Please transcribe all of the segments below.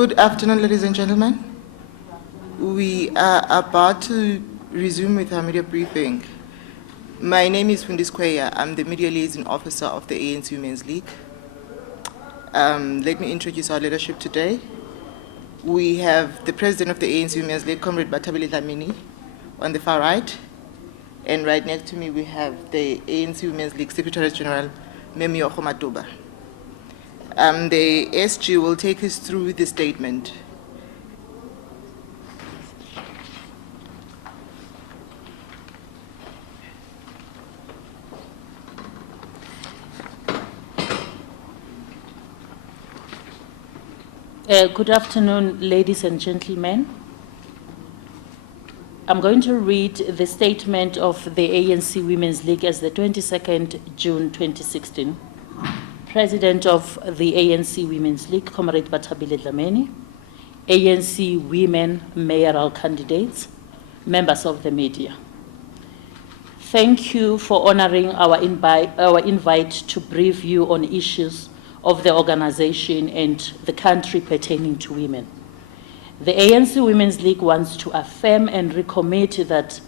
Good afternoon, ladies and gentlemen. We are about to resume with our media briefing. My name is Fundis Kweya. I'm the Media Liaison Officer of the ANC Women's League. Let me introduce our leadership today. We have the President of the ANC Women's League, Comrade Batabile Dlamini, on the far right. And right next to me, we have the ANC Women's League Secretary General, Memio Khomatuba. The SG will take us through the statement. Good afternoon, ladies and gentlemen. I'm going to read the statement of the ANC Women's League as the 22nd June 2016. President of the ANC Women's League, Comrade Batabile Dlamini, ANC women mayoral candidates, members of the media. Thank you for honoring our invite to brief you on issues of the organization and the country pertaining to women. The ANC Women's League wants to affirm and recommit that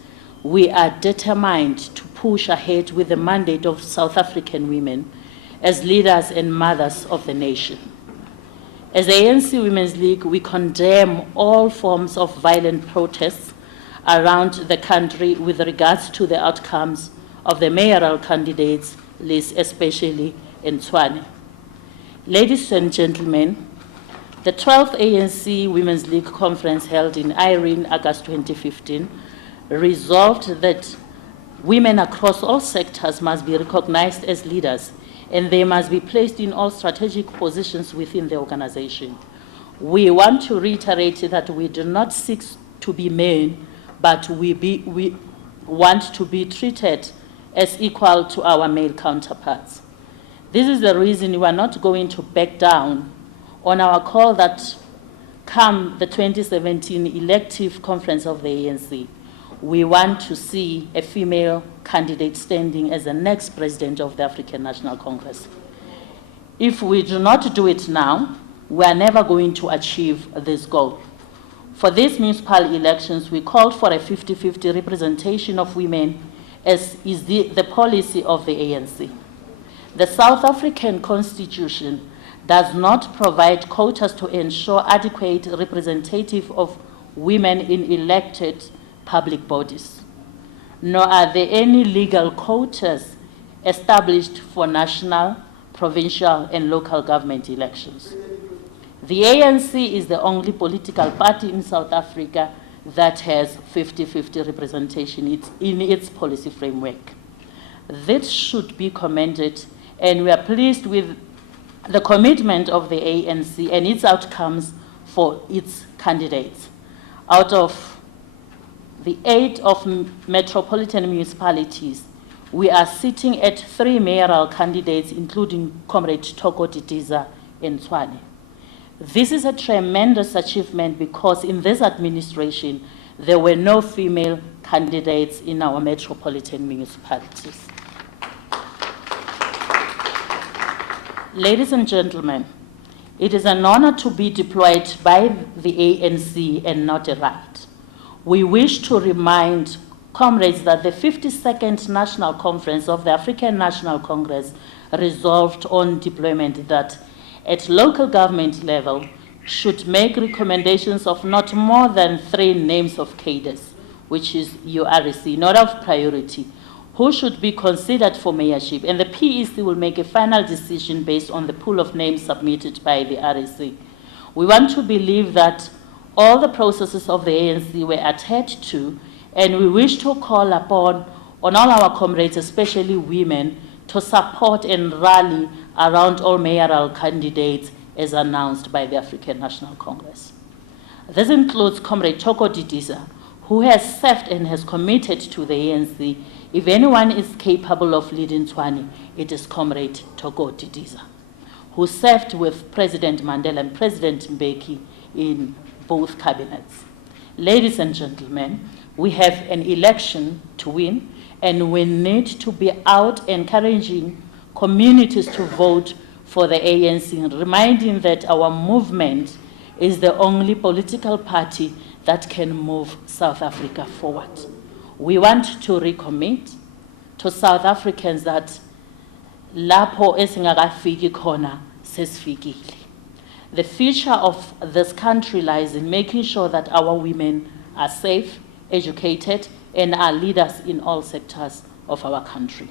we are determined to push ahead with the mandate of South African women as leaders and mothers of the nation. As the ANC Women's League, we condemn all forms of violent protests around the country with regards to the outcomes of the mayoral candidates list, especially in Tshwane. Ladies and gentlemen, the 12th ANC Women's League conference held in Irene, August 2015, resolved that women across all sectors must be recognized as leaders and they must be placed in all strategic positions within the organization. We want to reiterate that we do not seek to be men, but we want to be treated as equal to our male counterparts. This is the reason we are not going to back down on our call that come the 2017 elective conference of the ANC, we want to see a female candidate standing as the next president of the African National Congress. If we do not do it now, we are never going to achieve this goal. For these municipal elections, we called for a 50-50 representation of women, as is the policy of the ANC. The South African Constitution does not provide quotas to ensure adequate representative of women in elected public bodies, nor are there any legal quotas established for national, provincial, and local government elections. The ANC is the only political party in South Africa that has 50-50 representation in its policy framework. This should be commended, and we are pleased with the commitment of the ANC and its outcomes for its candidates. Out of the 8 of metropolitan municipalities, we are sitting at 3 mayoral candidates, including Comrade Thoko Didiza in Tshwane. This is a tremendous achievement because in this administration, there were no female candidates in our metropolitan municipalities. Ladies and gentlemen, it is an honor to be deployed by the ANC and not a right. We wish to remind comrades that the 52nd National Conference of the African National Congress resolved on deployment that at local government level should make recommendations of not more than 3 names of cadres, which is URC, not of priority, who should be considered for mayorship, and the PEC will make a final decision based on the pool of names submitted by the RSC. We want to believe that all the processes of the ANC were adhered to, and we wish to call upon all our comrades, especially women, to support and rally around all mayoral candidates as announced by the African National Congress. This includes Comrade Thoko Didiza, who has served and has committed to the ANC. If anyone is capable of leading Tshwane, it is Comrade Thoko Didiza, who served with President Mandela and President Mbeki in both cabinets. Ladies and gentlemen, we have an election to win, and we need to be out encouraging communities to vote for the ANC, reminding that our movement is the only political party that can move South Africa forward. We want to recommit to South Africans that lapho esingakafiki khona sesifikile. The future of this country lies in making sure that our women are safe, educated, and are leaders in all sectors of our country.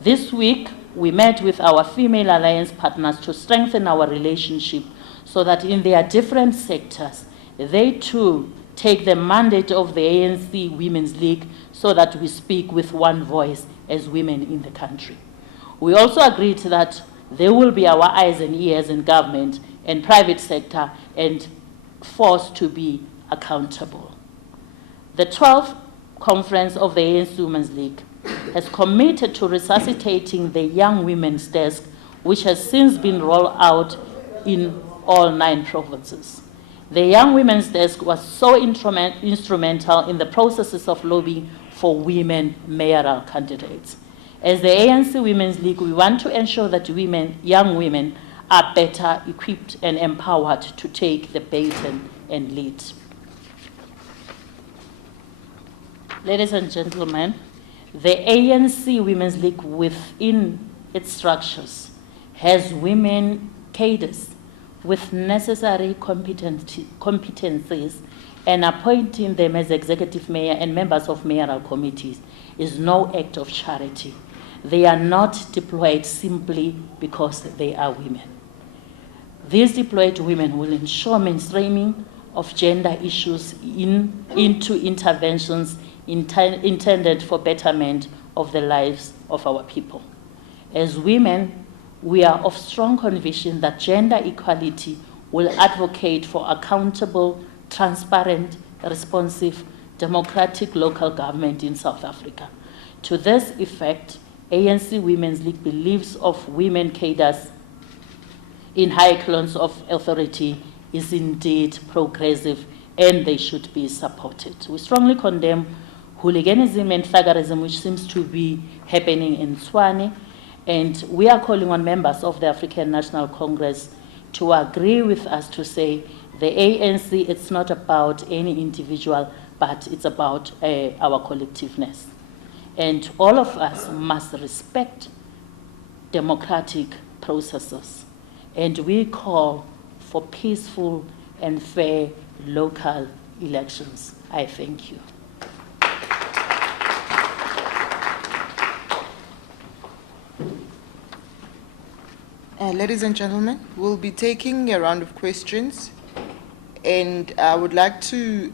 This week, we met with our female alliance partners to strengthen our relationship so that in their different sectors, they too take the mandate of the ANC Women's League so that we speak with one voice as women in the country. We also agreed that they will be our eyes and ears in government and private sector and forced to be accountable. The 12th conference of the ANC Women's League has committed to resuscitating the Young Women's Desk, which has since been rolled out in all 9 provinces. The Young Women's Desk was so instrumental in the processes of lobbying for women mayoral candidates. As the ANC Women's League, we want to ensure that young women are better equipped and empowered to take the baton and lead. Ladies and gentlemen, the ANC Women's League within its structures has women cadres with necessary competencies, and appointing them as executive mayor and members of mayoral committees is no act of charity. They are not deployed simply because they are women. These deployed women will ensure mainstreaming of gender issues into interventions intended for betterment of the lives of our people. As women, we are of strong conviction that gender equality will advocate for accountable, transparent, responsive, democratic local government in South Africa. To this effect, ANC Women's League believes of women cadres in high echelons of authority is indeed progressive and they should be supported. We strongly condemn hooliganism and thuggerism, which seems to be happening in Tshwane, and we are calling on members of the African National Congress to agree with us to say the ANC, it's not about any individual, but it's about our collectiveness. And all of us must respect democratic processes. And we call for peaceful and fair local elections. I thank you. Ladies and gentlemen, we'll be taking a round of questions, and I would like to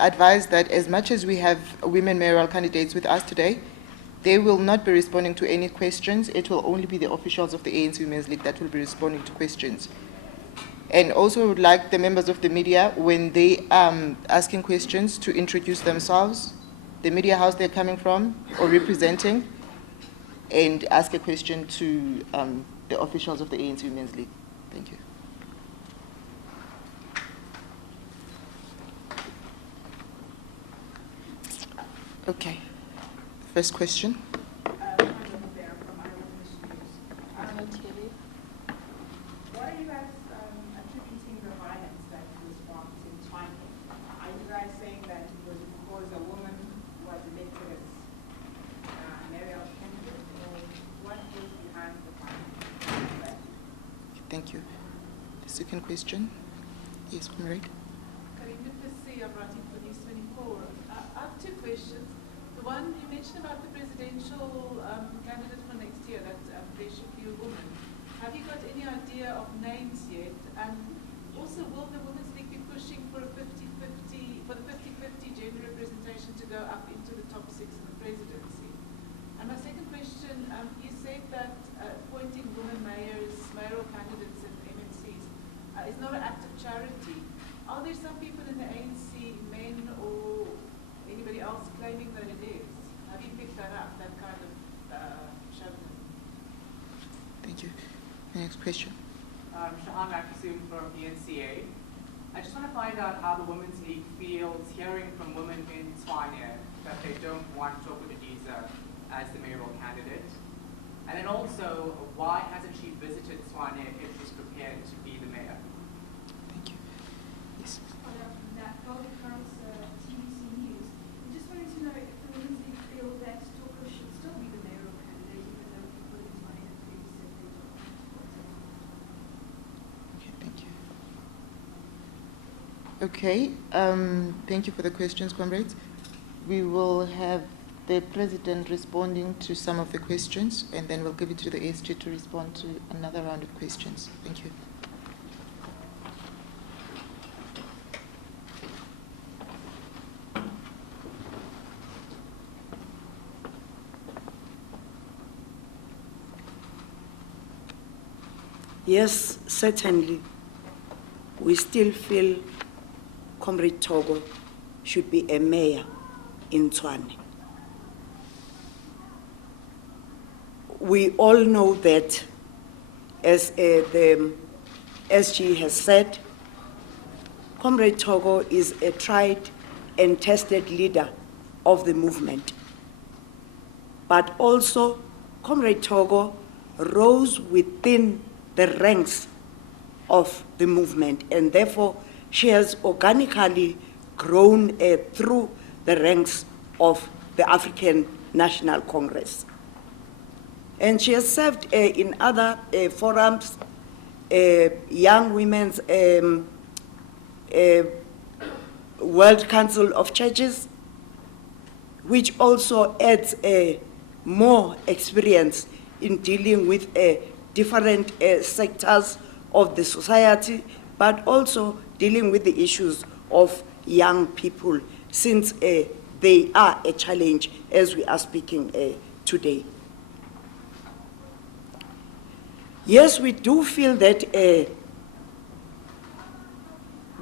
advise that as much as we have women mayoral candidates with us today, they will not be responding to any questions. It will only be the officials of the ANC Women's League that will be responding to questions. And also would like the members of the media, when they are asking questions, to introduce themselves, the media house they're coming from or representing, and ask a question to the officials of the ANC Women's League. Thank you. Okay. First question. What are you guys attributing the violence that was sparked in Tshwane? Are you guys saying that it was because a woman was elected as mayoral candidate, or what is behind the violence? Thank you. The second question. Yes, Comrade. Karina Pissy, I'm writing for News 24. I have two questions. The one you mentioned about the presidential candidate for next year, that there should be a woman. Have you got any idea of names yet? And also, will the Women's League be pushing for a 50-50, for the 50-50 gender representation to go up into the top 6 in the presidency? And my second question, you said that appointing women mayors, mayoral candidates and MNCs is not an act of charity. Are there some people in the ANC, men or anybody else, claiming that it is? Have you picked that up, that kind of chauvinism? Thank you. Next question. Shahan Makisoon from ENCA. I just want to find out how the Women's League feels hearing from women in Tshwane that they don't want Tokodidiza as the mayoral candidate. And then also, why hasn't she visited Tshwane if she's prepared to be the mayor? Thank you. Yes. Follow up from that, Golden Curls, TBC News. We just wanted to know if the Women's League feel that Toko should still be the mayoral candidate, even though people in Tshwane have previously said they don't want to support him. Okay, thank you. Okay, thank you for the questions, comrades. We will have the President responding to some of the questions, and then we'll give it to the SG to respond to another round of questions. Thank you. Yes, certainly. We still feel Comrade Togo should be a mayor in Tshwane. We all know that, as the SG has said, Comrade Togo is a tried and tested leader of the movement. But also, Comrade Togo rose within the ranks of the movement, and therefore she has organically grown through the ranks of the African National Congress. And she has served in other forums, Young Women's World Council of Churches, which also adds more experience in dealing with different sectors of the society, but also dealing with the issues of young people, since they are a challenge as we are speaking today. Yes, we do feel that the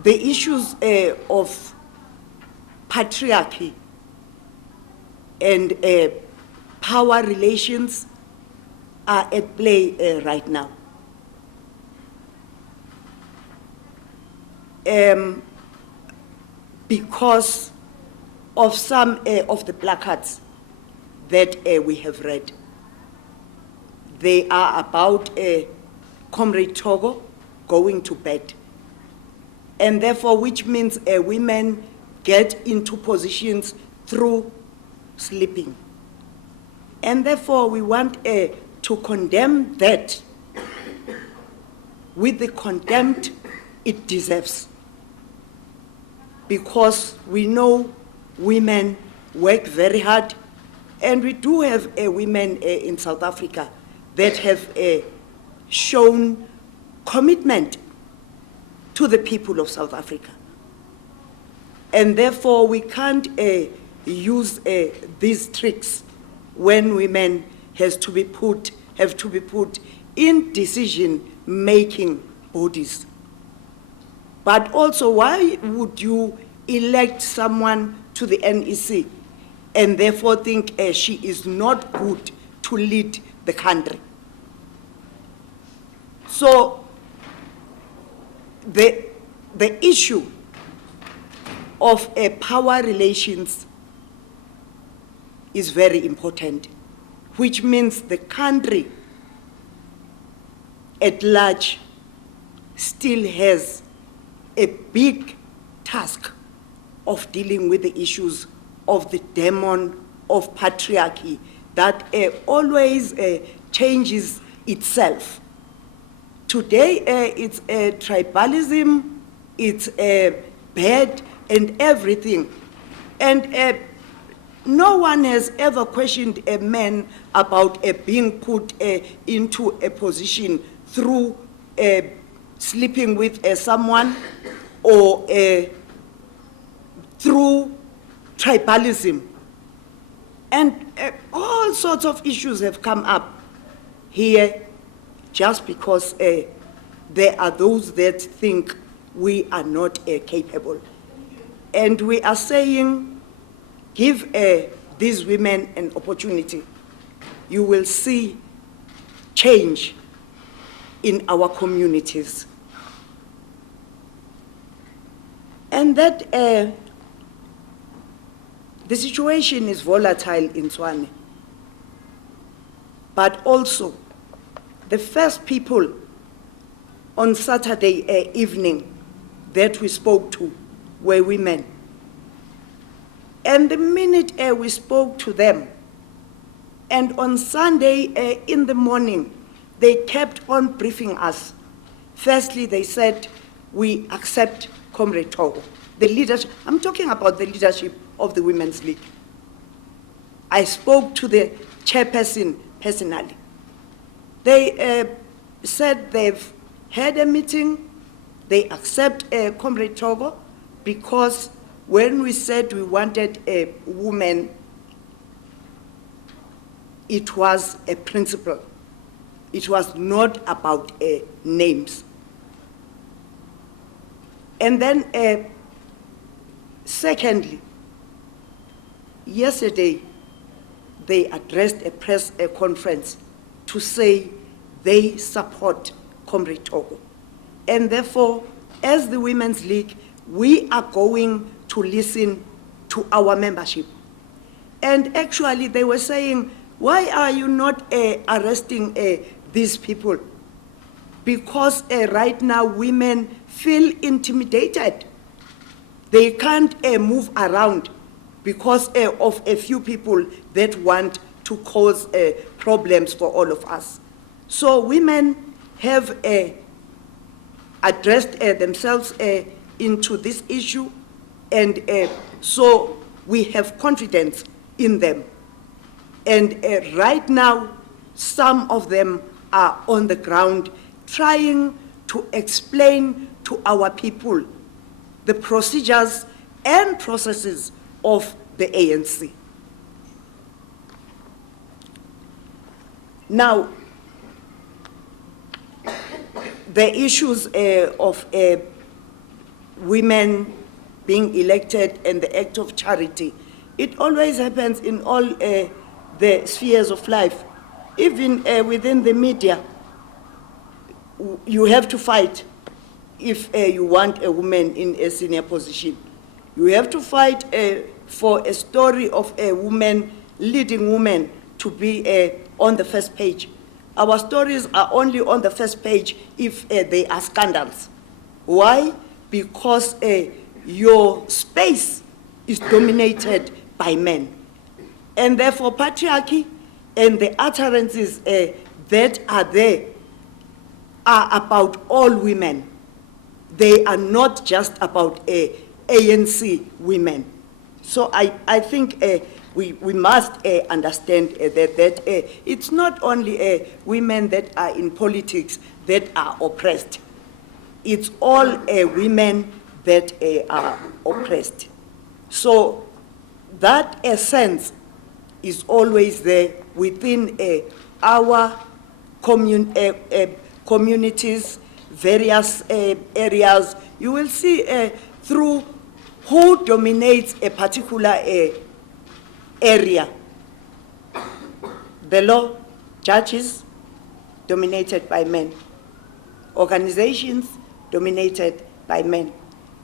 issues of patriarchy and power relations are at play right now. because of some of the placards that we have read. They are about Comrade Togo going to bed. And therefore, which means women get into positions through sleeping. And therefore, we want to condemn that with the contempt it deserves. Because we know women work very hard, and we do have women in South Africa that have shown commitment to the people of South Africa. And therefore, we can't use these tricks when women have to be put in decision-making bodies. But also, why would you elect someone to the NEC and therefore think she is not good to lead the country? So the issue of power relations is very important, which means the country at large still has a big task of dealing with the issues of the demon of patriarchy that always changes itself. Today, it's tribalism, it's bad and everything. And no one has ever questioned a man about being put into a position through sleeping with someone or through tribalism. And all sorts of issues have come up here just because there are those that think we are not capable. And we are saying, give these women an opportunity. You will see change in our communities. And that the situation is volatile in Tshwane. But also, the first people on Saturday evening that we spoke to were women. And the minute we spoke to them, and on Sunday in the morning, they kept on briefing us. Firstly, they said, we accept Comrade Togo. The leadership, I'm talking about the leadership of the Women's League. I spoke to the chairperson personally. They said they've had a meeting, they accept Comrade Togo, because when we said we wanted a woman, it was a principle. It was not about names. And then, secondly, yesterday, they addressed a press conference to say they support Comrade Togo. And therefore, as the Women's League, we are going to listen to our membership. And actually, they were saying, why are you not arresting these people? Because right now, women feel intimidated. They can't move around because of a few people that want to cause problems for all of us. So women have addressed themselves into this issue, and so we have confidence in them. And right now, some of them are on the ground trying to explain to our people the procedures and processes of the ANC. Now, the issues of women being elected and the act of charity, it always happens in all the spheres of life. Even within the media, you have to fight if you want a woman in a senior position. You have to fight for a story of a woman, leading woman, to be on the first page. Our stories are only on the first page if they are scandals. Why? Because your space is dominated by men. And therefore patriarchy and the utterances that are there are about all women. They are not just about ANC women. So I think we must understand that it's not only women that are in politics that are oppressed. It's all women that are oppressed. So that essence is always there within our communities, various areas. You will see through who dominates a particular area. The law, judges, dominated by men. Organizations, dominated by men.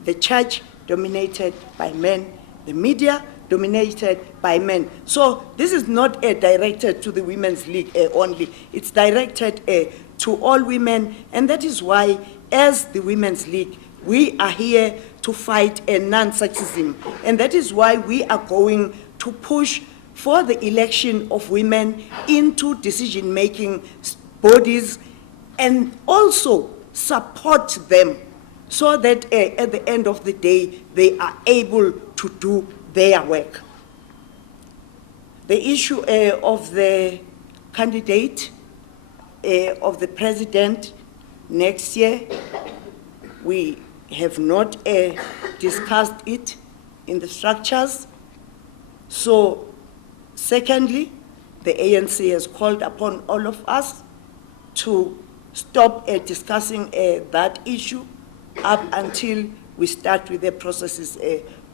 The church, dominated by men. The media, dominated by men. So this is not directed to the Women's League only. It's directed to all women, and that is why, as the Women's League, we are here to fight non-sexism, and that is why we are going to push for the election of women into decision-making bodies, and also support them so that at the end of the day, they are able to do their work. The issue of the candidate of the president next year, we have not discussed it in the structures. So, secondly, the ANC has called upon all of us to stop discussing that issue up until we start with the processes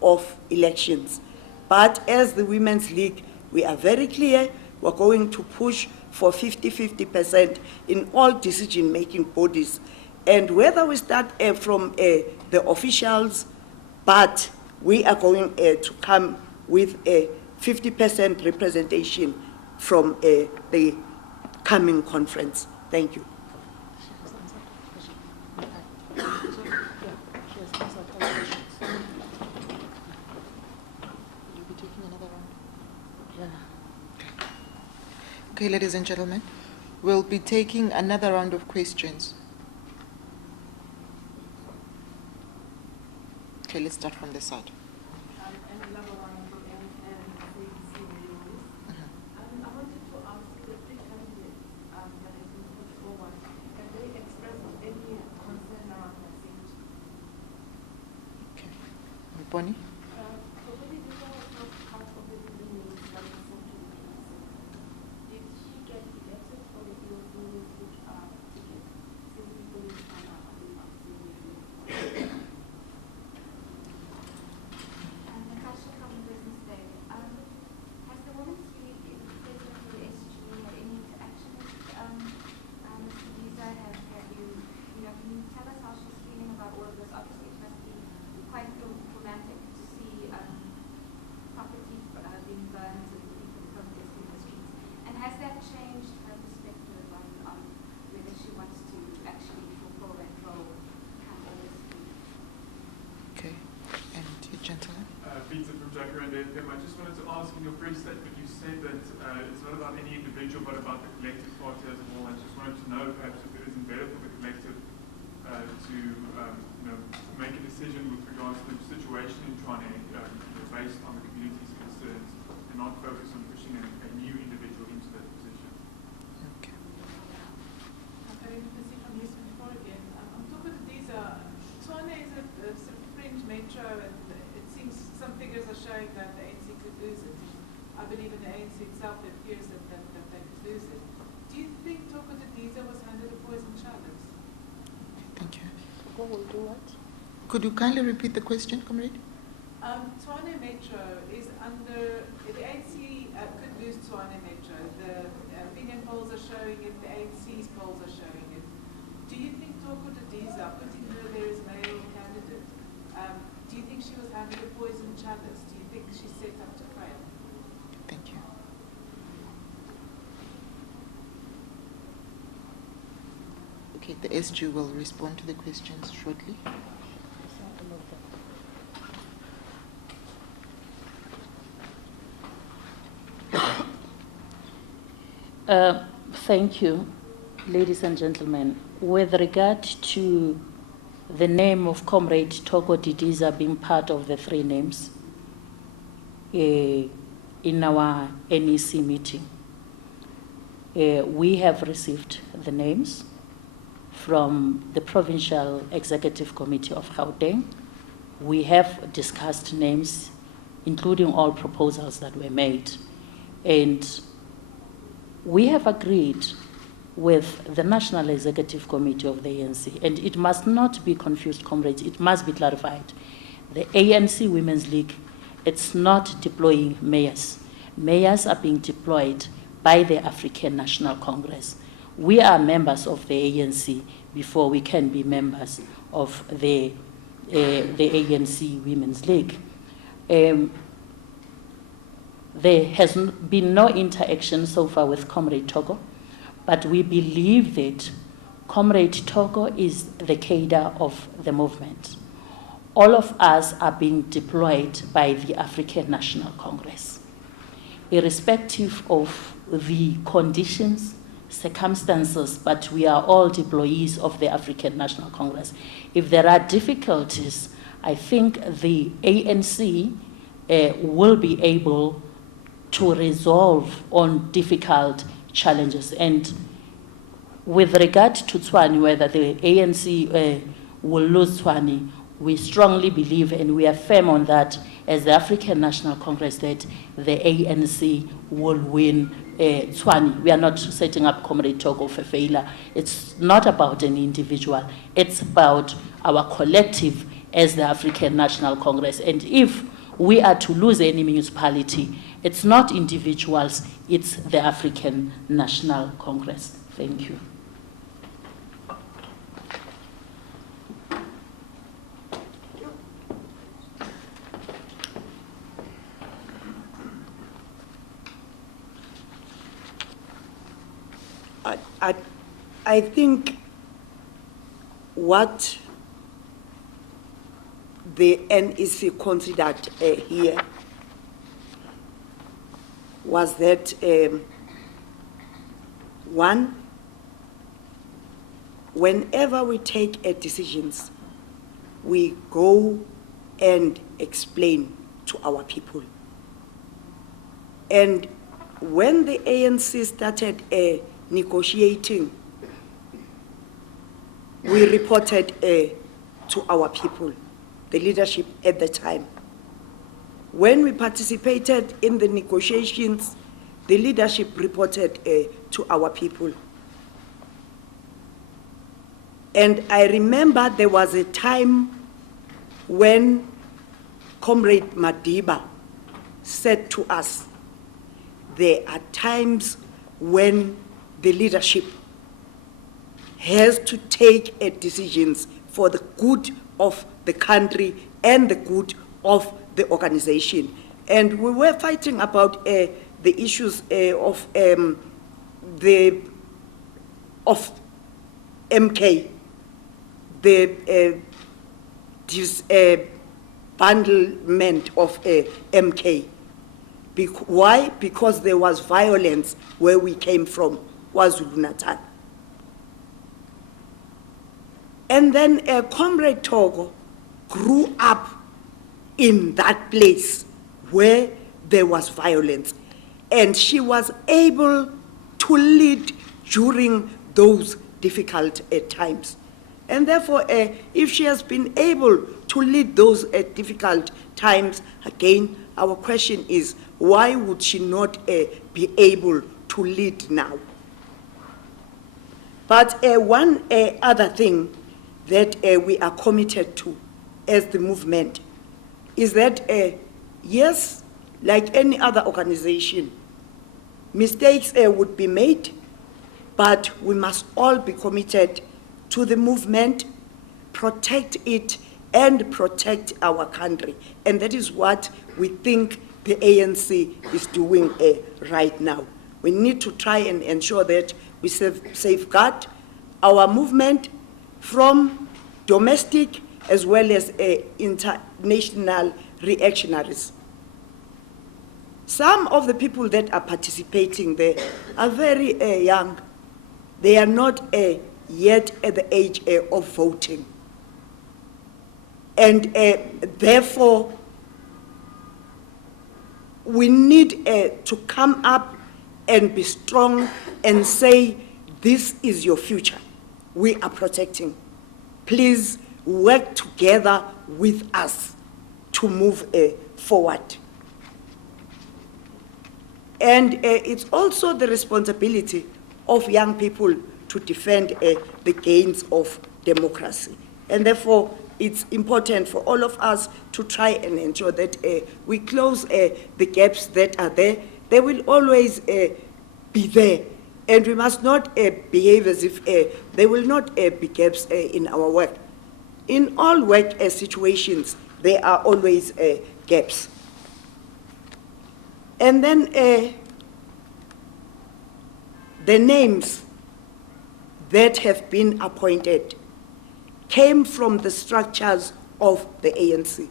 of elections. But as the Women's League, we are very clear, we're going to push for 50-50% in all decision-making bodies. And whether we start from the officials, but we are going to come with a 50% representation from the coming conference. Thank you. Okay, ladies and gentlemen, we'll be taking another round of questions. Okay, let's start from this side. I wanted to ask the three candidates that have been put forward, have they expressed any concern around their safety? Okay. Bonnie? So when it was not part of the news that was sent to the police, did she get elected or it was always put ticket since the police found out about the Natasha from Business Day. Has the Women's League, the president of the SG, had any interaction with Mr. Visa? Have you, can you tell us how she's feeling about all of this? Obviously, it must be quite traumatic to see property being burned and people protesting in the streets. And has that changed her perspective on whether she wants to actually fulfill that role come August? Okay. And you, gentlemen? Peter from Jacaranda FM. I just wanted to ask, in your press statement, you said that it's not about any individual, but about the collective party as a whole. I just wanted to know, perhaps, if it isn't better for the collective to make a decision with regards to the situation in Tshwane, based on the community's concerns, and not focus on pushing a new individual into that position. Okay. I'm very busy from News 24 again. On top of these, Tshwane is a sort of fringe metro, and it seems some figures are showing that the ANC could lose it. I believe in the ANC itself, it appears that they could lose it. Do you think Toko Didiza was handed a poison chalice? Thank you. Who will do what? Could you kindly repeat the question, comrade? Tshwane Metro is under, the ANC could lose Tshwane Metro. The opinion polls are showing it, the ANC's polls are showing it. Do you think Toko Didiza, putting her there as mayoral candidate, do you think she was having a poison chalice? Do you think she's set up to fail? Thank you. Okay, the SG will respond to the questions shortly. Thank you, ladies and gentlemen. With regard to the name of Comrade Toko Didiza being part of the three names in our NEC meeting, we have received the names from the Provincial Executive Committee of Gauteng. We have discussed names, including all proposals that were made. And we have agreed with the National Executive Committee of the ANC, and it must not be confused, comrades, it must be clarified. The ANC Women's League, it's not deploying mayors. Mayors are being deployed by the African National Congress. We are members of the ANC before we can be members of the ANC Women's League. There has been no interaction so far with Comrade Toko, but we believe that Comrade Toko is the cadre of the movement. All of us are being deployed by the African National Congress. Irrespective of the conditions, circumstances, but we are all deployees of the African National Congress. If there are difficulties, I think the ANC will be able to resolve on difficult challenges. And with regard to Tshwane, whether the ANC will lose Tshwane, we strongly believe, and we are firm on that, as the African National Congress, that the ANC will win Tshwane. We are not setting up Comrade Toko for failure. It's not about an individual. It's about our collective as the African National Congress. And if we are to lose any municipality, it's not individuals, it's the African National Congress. Thank you. I think what the NEC considered here was that, one, whenever we take decisions, we go and explain to our people. And when the ANC started negotiating, we reported to our people, the leadership at the time. When we participated in the negotiations, the leadership reported to our people. And I remember there was a time when Comrade Madiba said to us, there are times when the leadership has to take decisions for the good of the country and the good of the organization. And we were fighting about the issues of MK, the disbandlement of MK. Why? Because there was violence where we came from, KwaZulu-Natal. And then Comrade Toko grew up in that place where there was violence. And she was able to lead during those difficult times. And therefore, if she has been able to lead those difficult times, again, our question is, why would she not be able to lead now? But one other thing that we are committed to as the movement is that, yes, like any other organization, mistakes would be made, but we must all be committed to the movement, protect it, and protect our country. And that is what we think the ANC is doing right now. We need to try and ensure that we safeguard our movement from domestic as well as international reactionaries. Some of the people that are participating there are very young. They are not yet at the age of voting. And therefore, we need to come up and be strong and say, this is your future. We are protecting. Please work together with us to move forward. And it's also the responsibility of young people to defend the gains of democracy. And therefore, it's important for all of us to try and ensure that we close the gaps that are there. They will always be there. And we must not behave as if there will not be gaps in our work. In all work situations, there are always gaps. And then the names that have been appointed came from the structures of the ANC.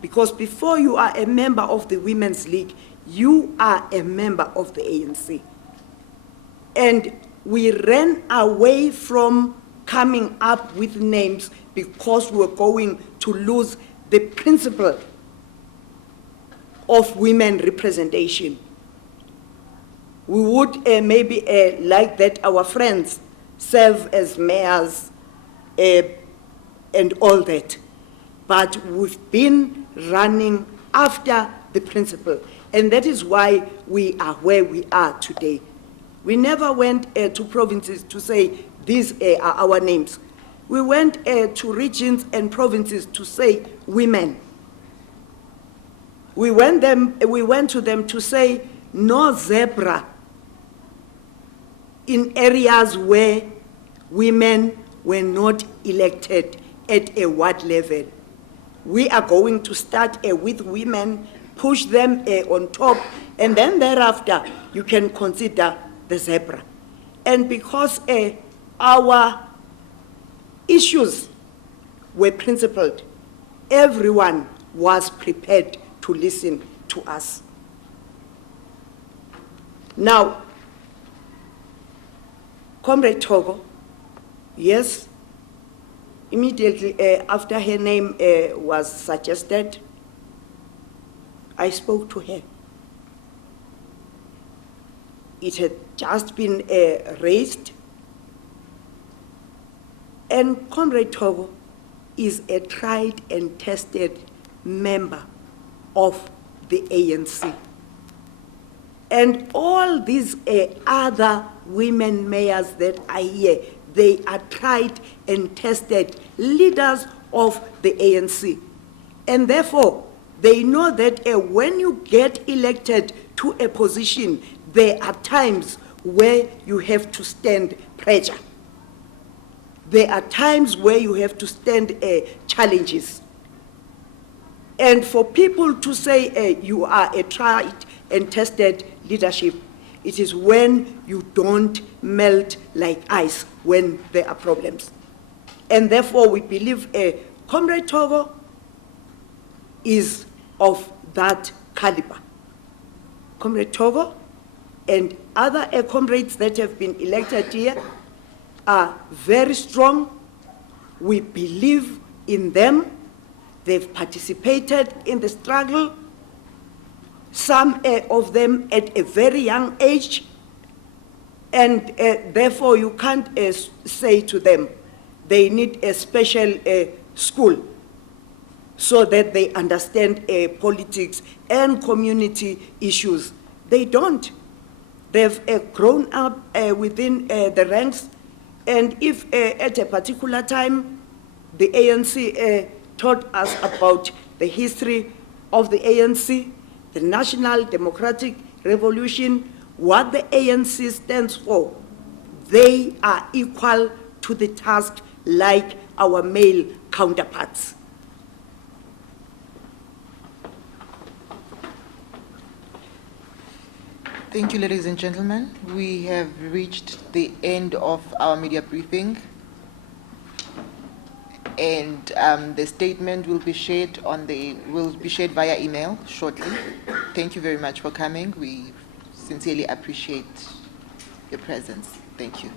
Because before you are a member of the Women's League, you are a member of the ANC. And we ran away from coming up with names because we were going to lose the principle of women representation. We would maybe like that our friends serve as mayors and all that. But we've been running after the principle. And that is why we are where we are today. We never went to provinces to say, these are our names. We went to regions and provinces to say, women. We went to them to say, no zebra in areas where women were not elected at a ward level. We are going to start with women, push them on top, and then thereafter you can consider the zebra. And because our issues were principled, everyone was prepared to listen to us. Now, Comrade Togo, yes, immediately after her name was suggested, I spoke to her. It had just been raised, and Comrade Togo is a tried and tested member of the ANC. And all these other women mayors that are here, they are tried and tested leaders of the ANC. And therefore, they know that when you get elected to a position, there are times where you have to stand pressure. There are times where you have to stand challenges. And for people to say you are a tried and tested leadership, it is when you don't melt like ice when there are problems. And therefore we believe Comrade Togo is of that caliber. Comrade Togo and other comrades that have been elected here are very strong. We believe in them. They've participated in the struggle, some of them at a very young age, and therefore you can't say to them they need a special school so that they understand politics and community issues. They don't. They've grown up within the ranks, and if at a particular time the ANC taught us about the history of the ANC, the National Democratic Revolution, what the ANC stands for, they are equal to the task like our male counterparts. Thank you, ladies and gentlemen. We have reached the end of our media briefing, and the statement will be shared via email shortly. Thank you very much for coming. We sincerely appreciate your presence. Thank you.